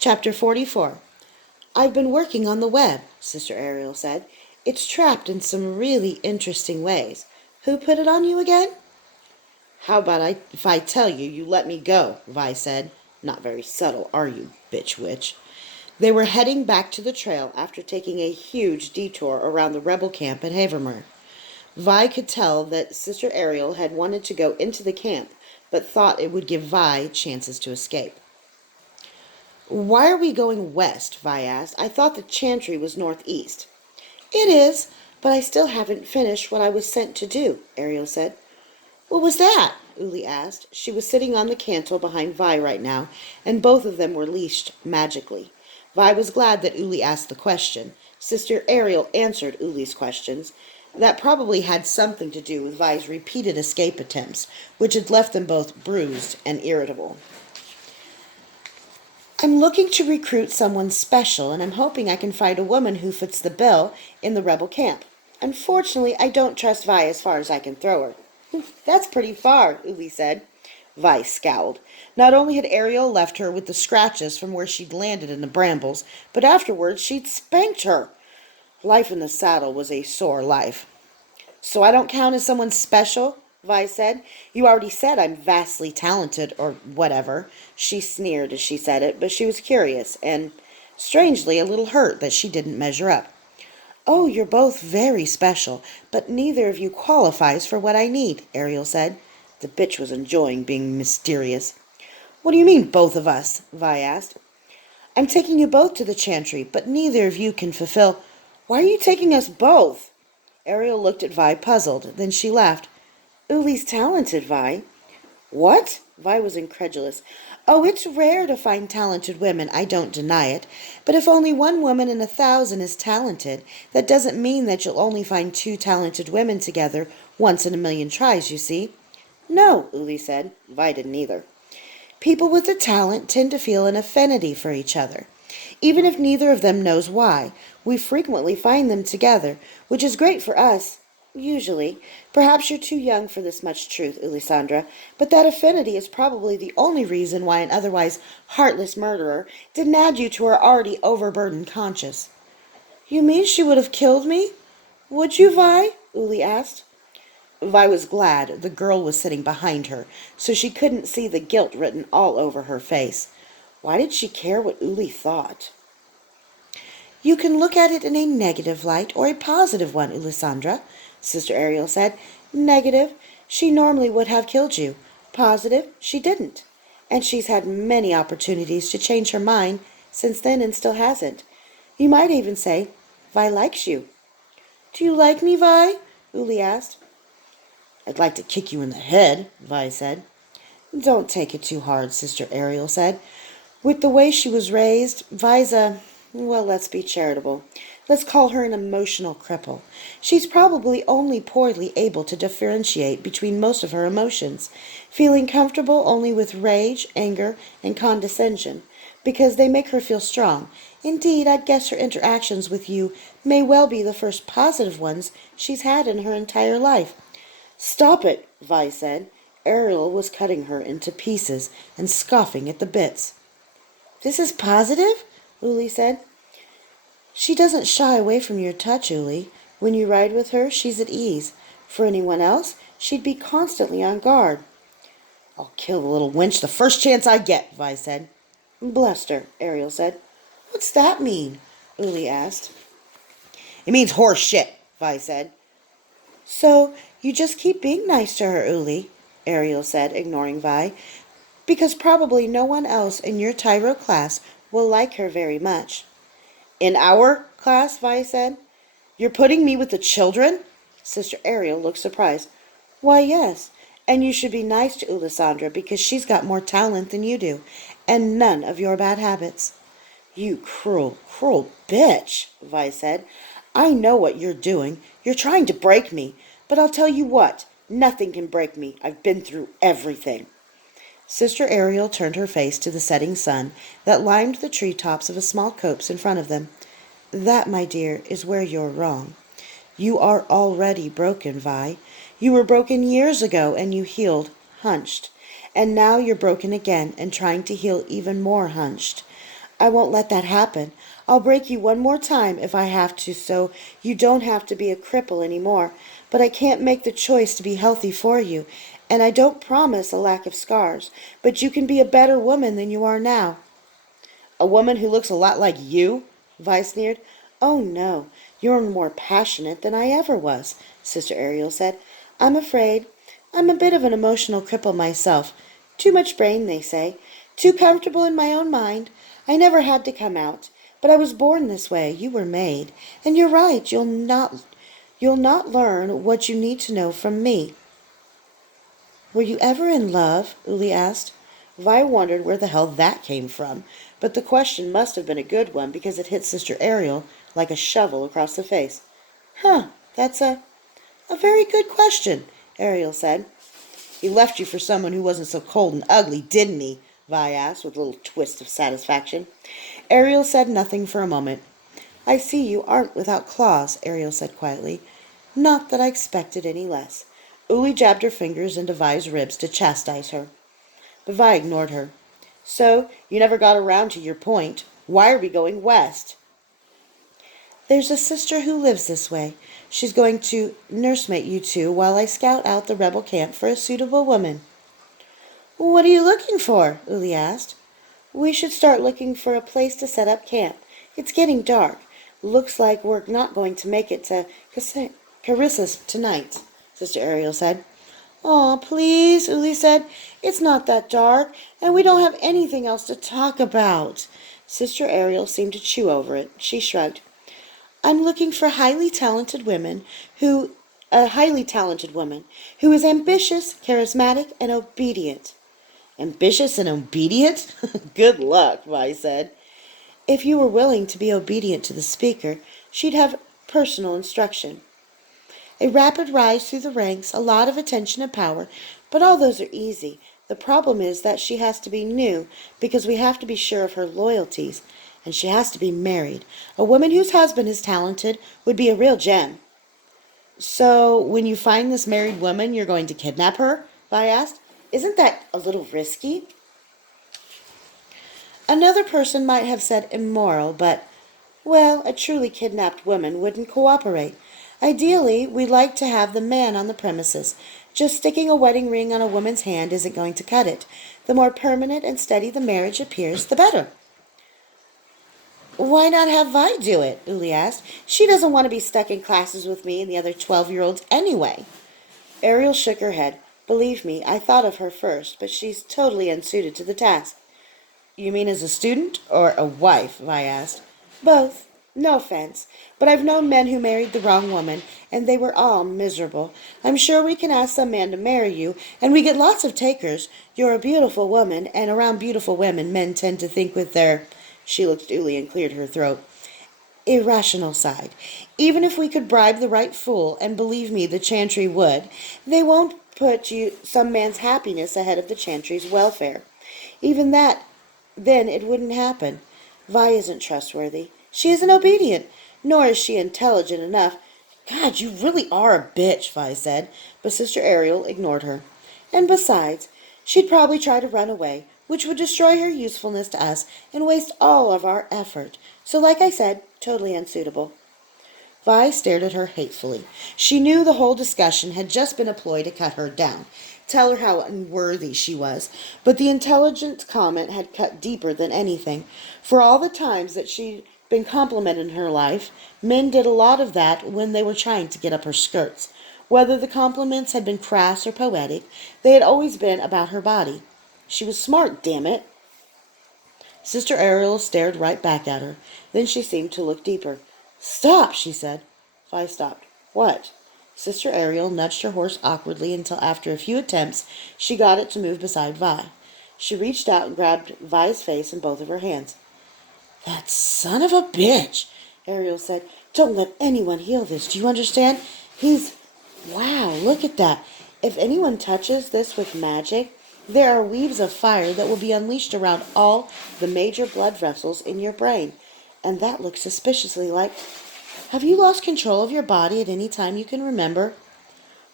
Chapter 44. I've been working on the web, Sister Ariel said. It's trapped in some really interesting ways. Who put it on you again? How about if I tell you, you let me go, Vi said. Not very subtle, are you, bitch witch? They were heading back to the trail after taking a huge detour around the rebel camp at Havermer. Vi could tell that Sister Ariel had wanted to go into the camp, but thought it would give Vi chances to escape. Why are we going west? Vi asked. I thought the chantry was northeast. It is, but I still haven't finished what I was sent to do, Ariel said. What was that? Uli asked. She was sitting on the cantle behind Vi right now, and both of them were leashed magically. Vi was glad that Uli asked the question. Sister Ariel answered Uli's questions. That probably had something to do with Vi's repeated escape attempts, which had left them both bruised and irritable. I'm looking to recruit someone special, and I'm hoping I can find a woman who fits the bill in the rebel camp. Unfortunately, I don't trust Vi as far as I can throw her. That's pretty far, Uli said. Vi scowled. Not only had Ariel left her with the scratches from where she'd landed in the brambles, but afterwards she'd spanked her. Life in the saddle was a sore life. So I don't count as someone special? Vi said. You already said I'm vastly talented, or whatever. She sneered as she said it, but she was curious, and, strangely, a little hurt that she didn't measure up. Oh, you're both very special, but neither of you qualifies for what I need, Ariel said. The bitch was enjoying being mysterious. What do you mean, both of us? Vi asked. I'm taking you both to the chantry, but neither of you can fulfill... Why are you taking us both? Ariel looked at Vi puzzled, then she laughed. Uli's talented, Vi. What? Vi was incredulous. Oh, it's rare to find talented women, I don't deny it. But if only one woman in 1,000 is talented, that doesn't mean that you'll only find 2 talented women together once in 1,000,000 tries, you see. No, Uli said. Vi didn't either. People with a talent tend to feel an affinity for each other. Even if neither of them knows why, we frequently find them together, which is great for us. Usually. Perhaps you're too young for this much truth, Ulisandra, but that affinity is probably the only reason why an otherwise heartless murderer didn't add you to her already overburdened conscience. You mean she would have killed me? Would you, Vi? Uli asked. Vi was glad the girl was sitting behind her, so she couldn't see the guilt written all over her face. Why did she care what Uli thought? You can look at it in a negative light or a positive one, Ulisandra, Sister Ariel said. Negative, she normally would have killed you. Positive, she didn't. And she's had many opportunities to change her mind since then and still hasn't. You might even say, Vi likes you. Do you like me, Vi? Uli asked. I'd like to kick you in the head, Vi said. Don't take it too hard, Sister Ariel said. With the way she was raised, Vi's well, let's be charitable. Let's call her an emotional cripple. She's probably only poorly able to differentiate between most of her emotions, feeling comfortable only with rage, anger, and condescension, because they make her feel strong. Indeed, I'd guess her interactions with you may well be the first positive ones she's had in her entire life. Stop it, Vi said. Ariel was cutting her into pieces and scoffing at the bits. This is positive? Uli said. She doesn't shy away from your touch, Uli. When you ride with her, she's at ease. For anyone else, she'd be constantly on guard. I'll kill the little wench the first chance I get, Vi said. Blessed her, Ariel said. What's that mean? Uli asked. It means horse shit, Vi said. So you just keep being nice to her, Uli, Ariel said, ignoring Vi, because probably no one else in your Tyro class will like her very much. In our class, Vi said. You're putting me with the children? Sister Ariel looked surprised. Why, yes, and you should be nice to Ulisandra because she's got more talent than you do, and none of your bad habits. You cruel, cruel bitch, Vi said. I know what you're doing. You're trying to break me, but I'll tell you what, nothing can break me. I've been through everything. Sister Ariel turned her face to the setting sun that limed the treetops of a small copse in front of them. That, my dear, is where you're wrong. You are already broken, Vi. You were broken years ago, and you healed, hunched. And now you're broken again and trying to heal even more hunched. I won't let that happen. I'll break you one more time if I have to, so you don't have to be a cripple anymore. But I can't make the choice to be healthy for you, and I don't promise a lack of scars. But you can be a better woman than you are now. A woman who looks a lot like you? Vi sneered. Oh, no, you're more passionate than I ever was, Sister Ariel said. I'm afraid I'm a bit of an emotional cripple myself. Too much brain, they say. Too comfortable in my own mind. I never had to come out. But I was born this way. You were made. And you're right. You'll not learn what you need to know from me. Were you ever in love? Uli asked. Vi wondered where the hell that came from, but the question must have been a good one because it hit Sister Ariel like a shovel across the face. That's a very good question, Ariel said. He left you for someone who wasn't so cold and ugly, didn't he? Vi asked with a little twist of satisfaction. Ariel said nothing for a moment. I see you aren't without claws, Ariel said quietly. Not that I expected any less. Uli jabbed her fingers into Vi's ribs to chastise her. But Vi ignored her. So, you never got around to your point. Why are we going west? There's a sister who lives this way. She's going to nursemaid you two while I scout out the rebel camp for a suitable woman. What are you looking for? Uli asked. We should start looking for a place to set up camp. It's getting dark. Looks like we're not going to make it to Carissa's tonight, Sister Ariel said. Aw, please, Uli said. It's not that dark, and we don't have anything else to talk about. Sister Ariel seemed to chew over it. She shrugged. I'm looking for a highly talented woman who is ambitious, charismatic, and obedient. Ambitious and obedient? Good luck, Vi said. If you were willing to be obedient to the speaker, she'd have personal instruction. A rapid rise through the ranks, a lot of attention and power, but all those are easy. The problem is that she has to be new, because we have to be sure of her loyalties, and she has to be married. A woman whose husband is talented would be a real gem. So, when you find this married woman, you're going to kidnap her? Vi asked. Isn't that a little risky? Another person might have said immoral, but, well, a truly kidnapped woman wouldn't cooperate. Ideally, we'd like to have the man on the premises. Just sticking a wedding ring on a woman's hand isn't going to cut it. The more permanent and steady the marriage appears, the better. Why not have Vi do it? Uli asked. She doesn't want to be stuck in classes with me and the other 12-year-olds anyway. Ariel shook her head. Believe me, I thought of her first, but she's totally unsuited to the task. You mean as a student or a wife? Vi asked. Both. No offense, but I've known men who married the wrong woman, and they were all miserable. I'm sure we can ask some man to marry you, and we get lots of takers. You're a beautiful woman, and around beautiful women, men tend to think with their... She looked at Uli and cleared her throat. Irrational side. Even if we could bribe the right fool, and believe me, the chantry would, they won't put some man's happiness ahead of the chantry's welfare. Even that, then it wouldn't happen. Vi isn't trustworthy. She isn't obedient, nor is she intelligent enough. God, you really are a bitch, Vi said, but Sister Ariel ignored her. And besides, she'd probably try to run away, which would destroy her usefulness to us and waste all of our effort. So, like I said, totally unsuitable. Vi stared at her hatefully. She knew the whole discussion had just been a ploy to cut her down, tell her how unworthy she was, but the intelligent comment had cut deeper than anything. For all the times that she'd been complimented in her life, men did a lot of that when they were trying to get up her skirts. Whether the compliments had been crass or poetic, they had always been about her body. She was smart, damn it. Sister Ariel stared right back at her. Then she seemed to look deeper. Stop, she said. Vi stopped. What? Sister Ariel nudged her horse awkwardly until after a few attempts she got it to move beside Vi. She reached out and grabbed Vi's face in both of her hands. That son of a bitch, Ariel said. Don't let anyone heal this. Do you understand? Wow, look at that. If anyone touches this with magic, there are weaves of fire that will be unleashed around all the major blood vessels in your brain. And that looks suspiciously like... Have you lost control of your body at any time you can remember?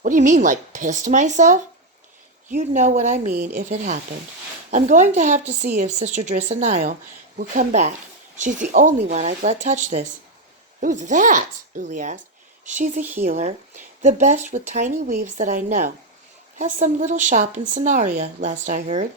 What do you mean, like pissed myself? You'd know what I mean if it happened. I'm going to have to see if Sister Driss and Niall will come back. She's the only one I'd let touch this." "Who's that?" Uli asked. "She's a healer, the best with tiny weaves that I know. Has some little shop in Scenaria, last I heard."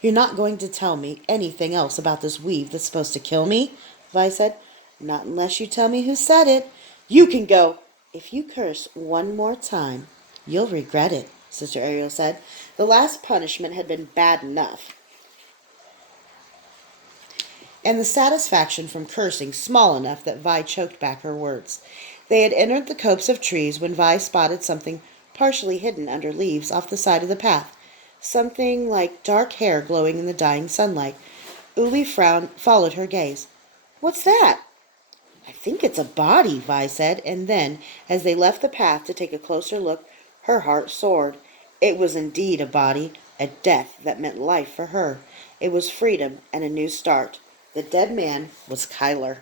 "You're not going to tell me anything else about this weave that's supposed to kill me?" Vi said. "Not unless you tell me who said it." "You can go." "If you curse one more time, you'll regret it," Sister Ariel said. The last punishment had been bad enough, and the satisfaction from cursing small enough that Vi choked back her words. They had entered the copse of trees when Vi spotted something partially hidden under leaves off the side of the path, something like dark hair glowing in the dying sunlight. Uli followed her gaze. "What's that?" "I think it's a body," Vi said, and then, as they left the path to take a closer look, her heart soared. It was indeed a body, a death that meant life for her. It was freedom and a new start. The dead man was Kyler.